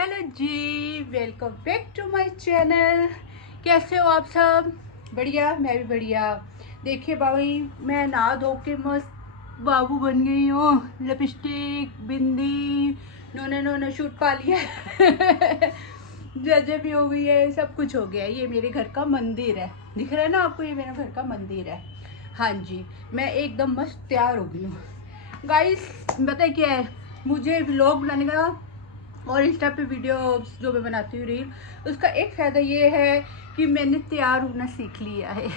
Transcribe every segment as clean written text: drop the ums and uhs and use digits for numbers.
Hello जी, welcome back to my channel. कैसे हो आप सब? बढ़िया, मैं भी बढ़िया। देखिए भाई, मैं नहा धो के मस्त बाबू बन गई हूँ। लिपस्टिक, बिंदी, नोने शूट पा लिया जजे भी हो गई है, सब कुछ हो गया है। ये मेरे घर का मंदिर है, दिख रहा है ना आपको? ये मेरा घर का मंदिर है। हाँ जी, मैं एकदम मस्त तैयार हो गई हूँ। गाइस पता है क्या है, मुझे व्लॉग बनाने का और इंस्टा पे वीडियो जो मैं बनाती हूँ रील, उसका एक फ़ायदा ये है कि मैंने तैयार होना सीख लिया है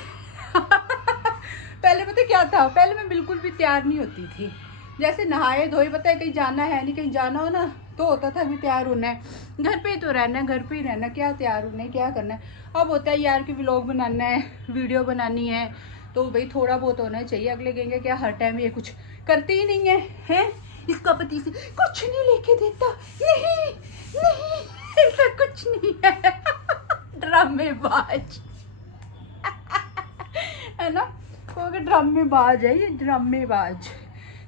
पहले पता क्या था, पहले मैं बिल्कुल भी तैयार नहीं होती थी। जैसे नहाए धोए, पता है कहीं जाना है नहीं, कहीं जाना हो ना तो होता था अभी तैयार होना है, घर पे ही तो रहना है, घर पे ही रहना, क्या तैयार होना है, क्या करना है। अब होता है यार कि व्लॉग बनाना है, वीडियो बनानी है, तो भाई थोड़ा बहुत होना चाहिए। अगले कहेंगे क्या हर टाइम ये कुछ करते ही नहीं है, हैं? इसका पति से कुछ नहीं लेके देता, नहीं नहीं ऐसा कुछ नहीं है ड्रामेबाज है ना, वो ड्रामेबाज है ये, ड्रामेबाज।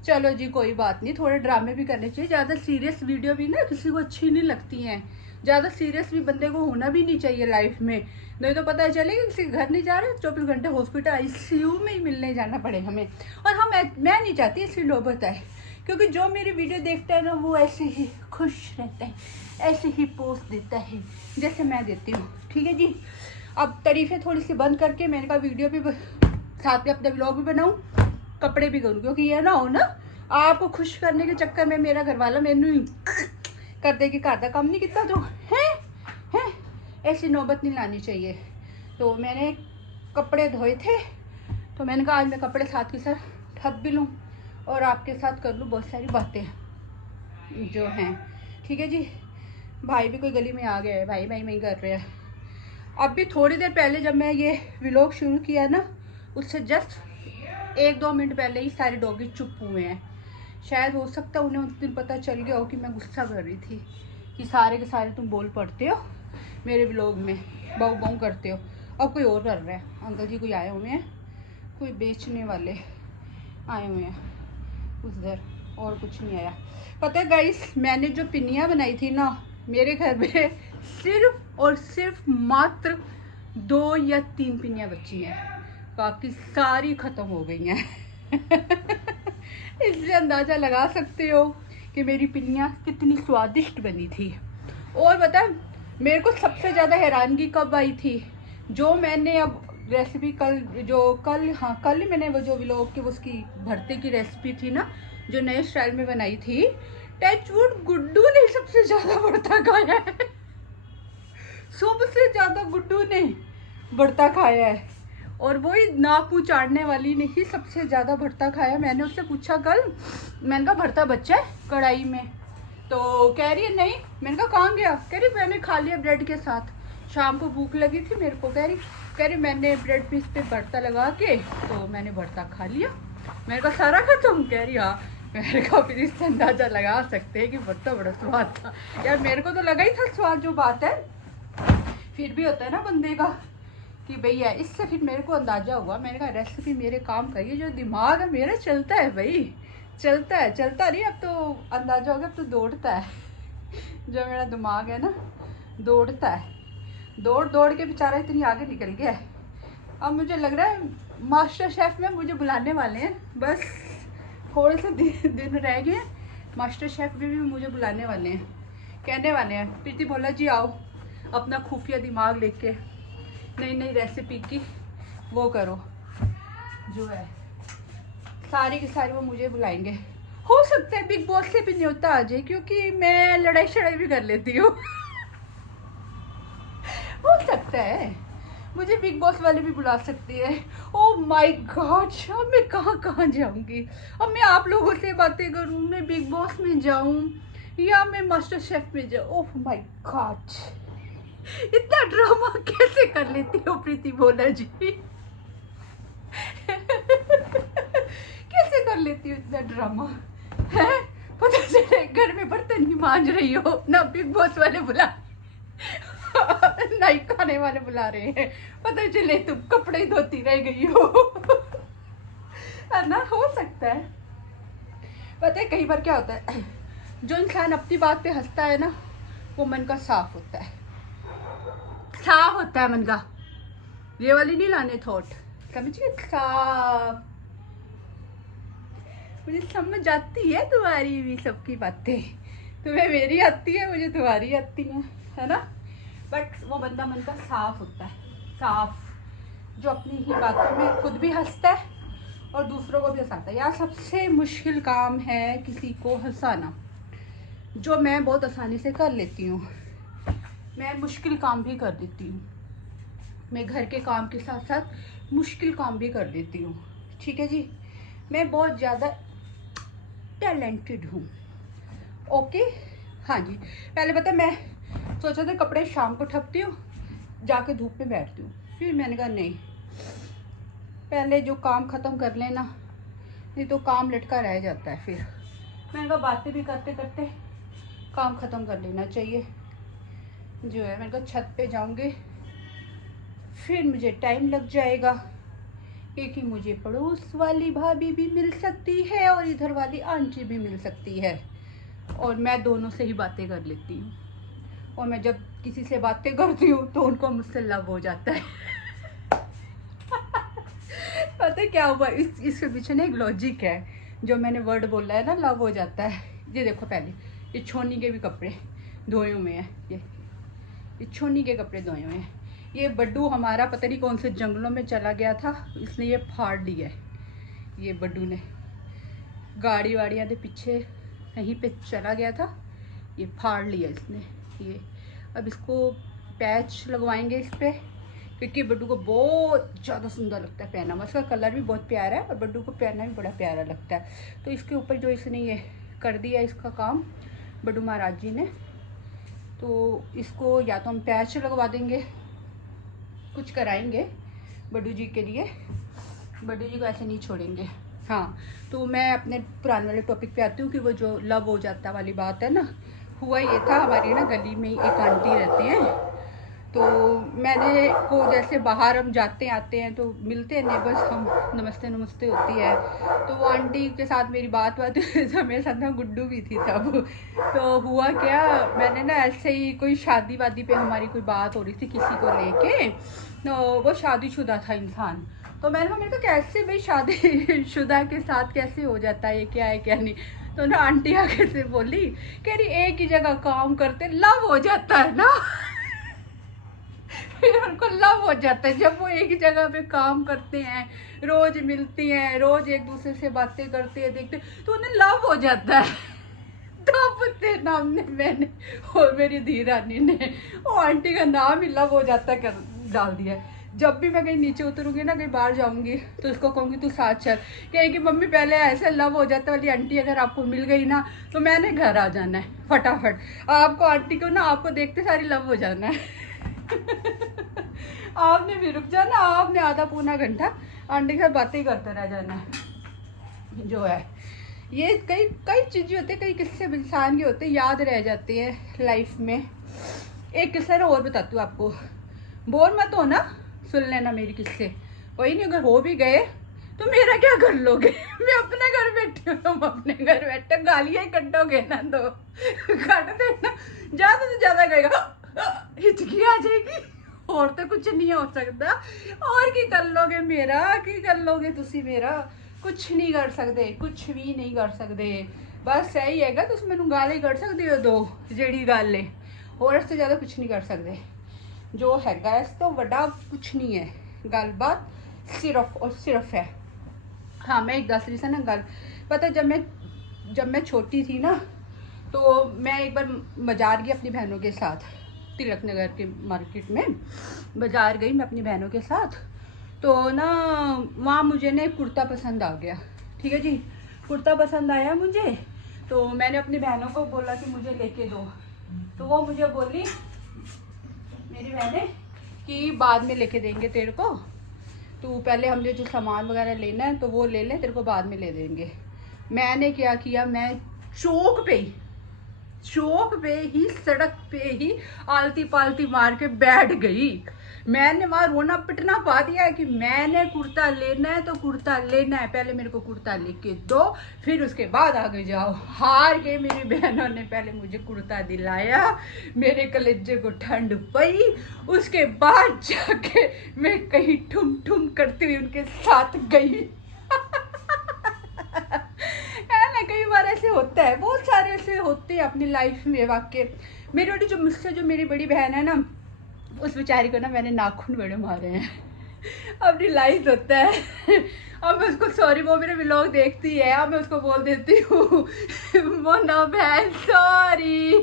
चलो जी कोई बात नहीं, थोड़े ड्रामे भी करने चाहिए। ज़्यादा सीरियस वीडियो भी ना किसी को अच्छी नहीं लगती हैं। ज़्यादा सीरियस भी बंदे को होना भी नहीं चाहिए लाइफ में, नहीं तो पता चलेगा किसी घर नहीं जा रहे, 24 घंटे हॉस्पिटल आईसीयू में ही मिलने जाना पड़े हमें। और मैं नहीं चाहती ऐसी नौबत आए, क्योंकि जो मेरी वीडियो देखता है ना वो ऐसे ही खुश रहता है, ऐसे ही पोस्ट देता है जैसे मैं देती हूँ। ठीक है जी, अब तारीफें थोड़ी सी बंद करके मैंने कहा वीडियो भी साथ में अपना व्लॉग भी बनाऊँ, कपड़े भी करूँ, क्योंकि ये ना हो ना आपको खुश करने के चक्कर में मेरा घर वाला मैनू ही कर दे कि घर का काम नहीं किया तो है, ऐसी नौबत नहीं लानी चाहिए। तो मैंने कपड़े धोए थे, तो मैंने कहा आज मैं कपड़े साथ के साथ ठप भी लूँ और आपके साथ कर लूँ बहुत सारी बातें जो हैं। ठीक है जी, भाई भी कोई गली में आ गया है, भाई भाई में कर रहे हैं। अब भी थोड़ी देर पहले जब मैं ये व्लॉग शुरू किया ना, उससे जस्ट 1-2 मिनट पहले ही सारे डॉगी चुप हुए हैं। शायद हो सकता है उन्हें उस दिन पता चल गया हो कि मैं गुस्सा कर रही थी कि सारे के सारे तुम बोल पड़ते हो मेरे व्लॉग में, बाऊ बाऊ करते हो। अब कोई और कर रहा है, अंकल जी कोई आए हुए हैं, कोई बेचने वाले आए हुए हैं उधर, और कुछ नहीं आया। पता है गाइस, मैंने जो पिन्नियाँ बनाई थी ना, मेरे घर में सिर्फ और सिर्फ मात्र 2 या 3 पिन्नियाँ बची हैं, बाकी सारी ख़त्म हो गई हैं इससे अंदाज़ा लगा सकते हो कि मेरी पिन्नियाँ कितनी स्वादिष्ट बनी थी। और पता है मेरे को सबसे ज़्यादा हैरानगी कब आई थी, जो मैंने अब रेसिपी कल ही मैंने वो जो व्लॉग की उसकी भरते की रेसिपी थी ना, जो नए स्टाइल में बनाई थी, टचवुड गुड्डू ने सबसे ज़्यादा भरता खाया है सबसे ज़्यादा गुड्डू ने भरता खाया है, और वही नाकू चाड़ने वाली ने ही सबसे ज़्यादा भरता खाया। मैंने उससे पूछा कल, मैंने कहा भरता बच्चा है कढ़ाई में, तो कह रही है नहीं। मैंने कहा कहाँ गया? कह रही मैंने खा लिया ब्रेड के साथ, शाम को भूख लगी थी मेरे को, कह रही मैंने ब्रेड पीस पे भरता लगा के तो मैंने भरता खा लिया। मैंने कहा सारा खत्म? कह रही हाँ। मेरे को फिर इससे अंदाज़ा लगा सकते हैं कि भरता बड़ा स्वाद था। यार मेरे को तो लगा ही था स्वाद, जो बात है फिर भी होता है ना बंदे का कि भैया, इससे फिर मेरे को अंदाज़ा हुआ। मैंने कहा रेसिपी मेरे काम का, ये जो दिमाग है मेरा चलता है भाई, चलता है, चलता नहीं, अब तो अंदाज़ा हो गया, अब तो दौड़ता है जो मेरा दिमाग है ना, दौड़ता है, दौड़ दौड़ के बेचारा इतनी आगे निकल गया है। अब मुझे लग रहा है मास्टर शेफ़ में मुझे बुलाने वाले हैं, बस थोड़े से दिन रह गए, मास्टर शेफ़ में भी मुझे बुलाने वाले हैं, कहने वाले हैं प्रीति बोला जी आओ अपना खुफिया दिमाग लेके नई नई रेसिपी की वो करो, जो है सारी की सारी वो मुझे बुलाएंगे। हो सकता है बिग बॉस से भी न्योता आ जाए, क्योंकि मैं लड़ाई शड़ाई भी कर लेती हूँ हो सकता है मुझे बिग बॉस वाले भी बुला सकती है। ओह माय गॉड, अब मैं कहाँ कहाँ जाऊँगी? अब मैं आप लोगों से बातें करूँ, मैं बिग बॉस में जाऊँ या मैं मास्टर शेफ में जाऊँ? ओह माय गॉड, इतना ड्रामा कैसे कर लेती हो प्रीति बोला जी कैसे कर लेती हो इतना ड्रामा है? पता चले घर में बर्तन ही मांज रही हो, ना बिग बॉस वाले बुला नहीं खाने वाले बुला रहे हैं, पता चले तुम कपड़े ही धोती रह गई हो है ना, हो सकता है। पता है कई बार क्या होता है, जो इंसान अपनी बात पे हंसता है ना, वो मन का साफ होता है, साफ होता है मन का। ये वाली नहीं लाने थॉट, समझिए, साफ। मुझे समझ आती है तुम्हारी भी सबकी बातें, तुम्हें मेरी आती है, मुझे तुम्हारी आती है ना। बट वो बंदा मन का साफ होता है, साफ, जो अपनी ही बातों में खुद भी हंसता है और दूसरों को भी हंसाता है। यार सबसे मुश्किल काम है किसी को हंसाना, जो मैं बहुत आसानी से कर लेती हूँ। मैं मुश्किल काम भी कर देती हूँ, मैं घर के काम के साथ साथ मुश्किल काम भी कर देती हूँ, ठीक है जी। मैं बहुत ज़्यादा टैलेंटेड हूँ, ओके। हाँ जी, पहले पता मैं सोचा था कपड़े शाम को ठपती हूँ, जाके धूप में बैठती हूँ। फिर मैंने कहा नहीं, पहले जो काम ख़त्म कर लेना, नहीं तो काम लटका रह जाता है। फिर मैंने कहा बातें भी करते करते काम ख़त्म कर लेना चाहिए। जो है मैंने कहा छत पे जाऊँगी, फिर मुझे टाइम लग जाएगा, क्योंकि मुझे पड़ोस वाली भाभी भी मिल सकती है और इधर वाली आंटी भी मिल सकती है, और मैं दोनों से ही बातें कर लेती हूँ। और मैं जब किसी से बातें करती हूँ तो उनको मुझसे लव हो जाता है। पता है क्या हुआ, इसके पीछे ना एक लॉजिक है, जो मैंने वर्ड बोला है ना, लव हो जाता है। ये देखो, पहले ये छोनी के भी कपड़े धोए हुए हैं, ये छोनी के कपड़े धोए हुए हैं। ये बड्डू हमारा पता नहीं कौन से जंगलों में चला गया था, इसने ये फाड़ लिया है। ये बड्डू ने गाड़ी वाड़ियाँ के पीछे कहीं पे चला गया था, ये फाड़ लिया इसने। ये अब इसको पैच लगवाएंगे इस पर, क्योंकि बड्डू को बहुत ज़्यादा सुंदर लगता है पहना हुआ। इसका कलर भी बहुत प्यारा है और बड्डू को पहनना भी बड़ा प्यारा लगता है। तो इसके ऊपर जो इसने ये कर दिया इसका काम बड्डू महाराज जी ने, तो इसको या तो हम पैच लगवा देंगे, कुछ कराएंगे बड्डू जी के लिए। बड्डू जी को ऐसे नहीं छोड़ेंगे। हाँ, तो मैं अपने पुराने वाले टॉपिक पे आती हूँ कि वो जो लव हो जाता वाली बात है ना, हुआ ये था, हमारी ना गली में एक आंटी रहते हैं, तो मैंने को जैसे बाहर हम जाते आते हैं तो मिलते हैं नेबर्स, हम नमस्ते नमस्ते होती है। तो वो आंटी के साथ मेरी बात तो मेरे साथ ना गुड्डू भी थी तब। तो हुआ क्या, मैंने ना ऐसे ही कोई शादी वादी पे हमारी कोई बात हो रही थी किसी को लेके, तो वो शादीशुदा था इंसान। तो मैंने कहा, मेरे को कैसे भाई शादीशुदा के साथ कैसे हो जाता है, ये क्या है क्या नहीं। तो ना आंटी आके से बोली, कह रही एक ही जगह काम करते लव हो जाता है ना। फिर उनको लव हो जाता है जब वो एक ही जगह पे काम करते हैं, रोज मिलती हैं, रोज एक दूसरे से बातें करते हैं, देखते, तो उन्हें लव हो जाता है। तब से नाम ने मैंने और मेरी धी रानी ने वो आंटी का नाम ही लव हो जाता है कर डाल दिया। जब भी मैं कहीं नीचे उतरूंगी ना, कहीं बाहर जाऊंगी, तो इसको कहूँगी तू साथ चल, कहेगी मम्मी पहले ऐसे लव हो जाता वाली आंटी अगर आपको मिल गई ना, तो मैंने घर आ जाना है फटाफट। आपको आंटी को ना, आपको देखते सारी लव हो जाना है। आपने भी रुक जाना, आपने आधा पौना घंटा आंटी के साथ बातें करते रह जाना है। जो है ये कई कई चीज़ें होती है, कई किस्से इंसान के होते हैं, याद रह जाते हैं लाइफ में। एक किस्सा ना और बताती हूँ आपको, बोर मत हो ना, सुन लेना मेरी किस्से। वही नहीं, अगर हो भी गए तो मेरा क्या कर लोगे, मैं अपने घर बैठी हूँ, तुम अपने घर बैठे, गालियाँ ही कटोगे ना तो काट देना, ज़्यादा से ज़्यादा कहेगा हिचकी आ जाएगी, और तो कुछ नहीं हो सकता। और की कर लोगे मेरा, की कर लोगे तुसी मेरा, कुछ नहीं कर सकते, कुछ भी नहीं कर सकते। बस सही हैगा, तुस मैनू गाली कर सकते हो दो जेड़ी गल है, और इससे ज़्यादा कुछ नहीं कर सकते। जो हैगा इस तो बड़ा कुछ नहीं है, गल बात सिर्फ और सिर्फ है। हाँ, मैं एक दस रही सा ना गल, पता जब मैं छोटी थी ना, तो मैं एक बार बाजार गई अपनी बहनों के साथ, तिलक नगर के मार्केट में बाजार गई मैं अपनी बहनों के साथ। तो ना वहाँ मुझे ना एक कुर्ता पसंद आ गया, ठीक है जी, कुर्ता पसंद आया मुझे। तो मैंने अपनी बहनों को बोला कि मुझे लेके दो, तो वो मुझे बोली मेरी बहनें कि बाद में लेके देंगे तेरे को, तो पहले हमने जो सामान वगैरह लेना है तो वो ले लें, तेरे को बाद में ले देंगे। मैंने क्या किया, मैं चौक पे ही सड़क पे ही आलती पालती मार के बैठ गई। मैंने वहाँ रोना पिटना पा दिया है कि मैंने कुर्ता लेना है तो कुर्ता लेना है, पहले मेरे को कुर्ता लेके दो, फिर उसके बाद आगे जाओ। हार के मेरी बहनों ने पहले मुझे कुर्ता दिलाया, मेरे कलेजे को ठंड पई, उसके बाद जाके मैं कहीं ठुम ठुम करती हुई उनके साथ गई। है ना, कई बार ऐसे होता है, बहुत सारे ऐसे होते हैं अपनी लाइफ में वाकई। मेरी बड़ी जो मुझसे जो मेरी बड़ी बहन है ना, उस बेचारी को ना मैंने नाखून बड़े मारे हैं। अब रियलाइज होता है, अब मैं उसको सॉरी, वो मेरे व्लॉग देखती है, अब मैं उसको बोल देती हूँ मोना बहन सॉरी।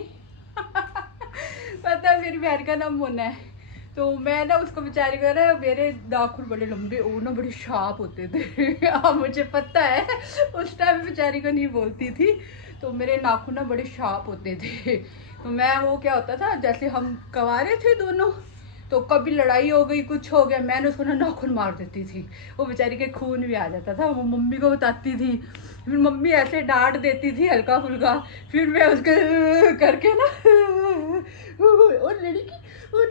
पता है मेरी बहन का नाम मोना है, तो मैं ना उसको बेचारी को ना, मेरे नाखून बड़े लंबे और ना बड़े शार्प होते थे। अब मुझे पता है उस टाइम बेचारी को नहीं बोलती थी, तो मेरे नाखून ना बड़े शार्प होते थे। तो मैं वो क्या होता था, जैसे हम कवारे थे दोनों, तो कभी लड़ाई हो गई, कुछ हो गया, मैंने उसको ना नाखून मार देती थी, वो बेचारी के खून भी आ जाता था। वो मम्मी को बताती थी, फिर मम्मी ऐसे डांट देती थी हल्का फुल्का, फिर मैं उसके करके ना और लड़की और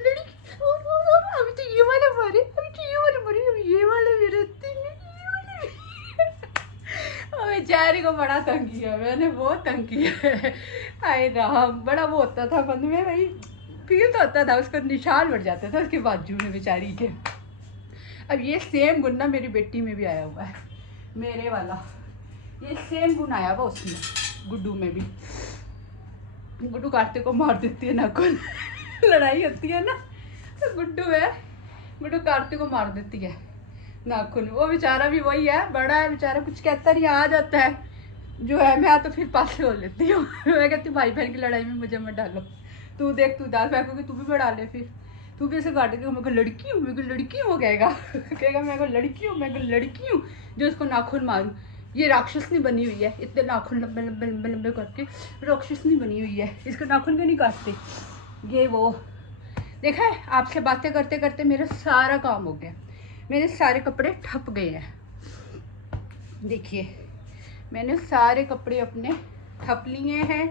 अभी तो ये वाले मारे, अभी तो ये वाले मारे, अभी ये वाले भी रहते नहीं। बेचारी को बड़ा तंग किया मैंने, बहुत तंग किया है। हाय राम, बड़ा वो होता था मन में भाई, फील तो होता था, उसको निशान बढ़ जाते थे उसके बाजू में बेचारी के। अब ये सेम गुण ना मेरी बेटी में भी आया हुआ है, मेरे वाला ये सेम गुण आया हुआ उसमें, गुड्डू में भी। गुड्डू काटते को मार देती है नाखून। लड़ाई होती है ना, तो गुड्डू है, गुड्डू काटते को मार देती है नाखून। वो बेचारा भी वही है, बड़ा है बेचारा, कुछ कहता नहीं, आ जाता है जो है। मैं तो फिर पास हो लेती हूँ। मैं कहती हूँ भाई बहन की लड़ाई में मुझे मत डालो, तू देख तू डाल, मैं कहूँगी तू भी बढ़ा ले, फिर तू भी ऐसे काटेगा, मेरे को लड़की हूँ, मेरे को लड़की हूँ कहेगा। कहेगा मेरे को लड़की हूँ, मैं को लड़की हूँ जो इसको नाखून मारूँ। ये राक्षसनी बनी हुई है, इतने नाखून लंबे लंबे लंबे लंबे करके राक्षसनी बनी हुई है, इसको नाखून क्यों नहीं काटते। ये वो देखा है, आपसे बातें करते करते मेरा सारा काम हो गया, मेरे सारे कपड़े ठप गए हैं। देखिए मैंने सारे कपड़े अपने ठप लिए हैं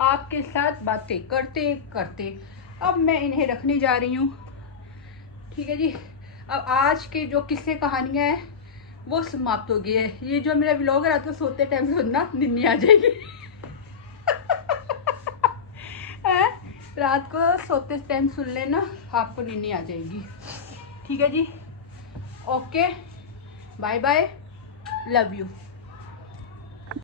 आपके साथ बातें करते करते। अब मैं इन्हें रखने जा रही हूँ, ठीक है जी। अब आज के जो किस्से कहानियाँ हैं वो समाप्त हो गई है। ये जो मेरा व्लॉग है रात को सोते टाइम सुनना, निन्नी आ जाएगी। रात को सोते टाइम सुन लेना, आपको निन्नी आ जाएगी, ठीक है जी। Okay, bye bye, love you.